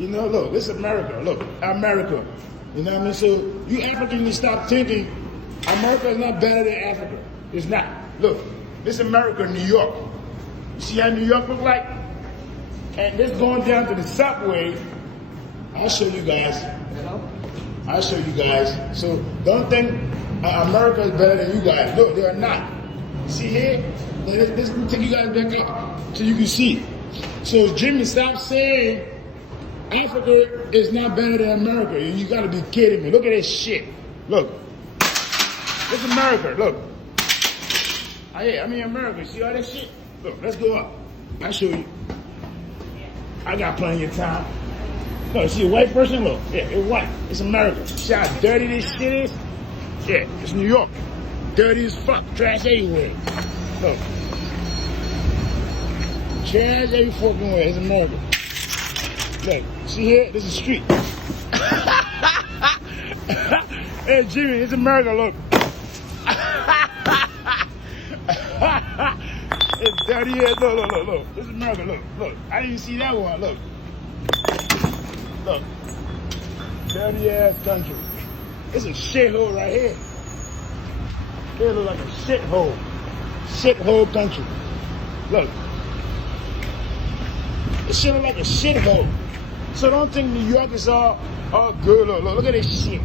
You know, look, this is America. Look, America. You know what I mean? So you Africans need to stop thinking America is not better than Africa. It's not. Look, this is America, New York. You see how New York look like? And this going down to the subway. I'll show you guys. I'll show you guys. So don't think America is better than you guys. Look, they are not. See here? Let's take you guys back up so you can see. So Jimmy, stop saying Africa is not better than America. You gotta be kidding me. Look at this shit. Look. This is America. Look. I mean America. See all that shit? Look, let's go up. I'll show you. I got plenty of time. Look, see a white person? Look. Yeah, it's white. It's America. See how dirty this shit is? Yeah, it's New York. Dirty as fuck. Trash everywhere. Look. Trash every fucking way. It's America. Look, see here? This is street. Hey, Jimmy, it's America, look. It's dirty here. Look. This is America, look. I didn't even see that one, look. Look. Dirty ass country. It's a shithole right here. It looks like a shithole. Shithole country. Look. It shit look like a shithole. So don't think New York is all good. Look at this shit.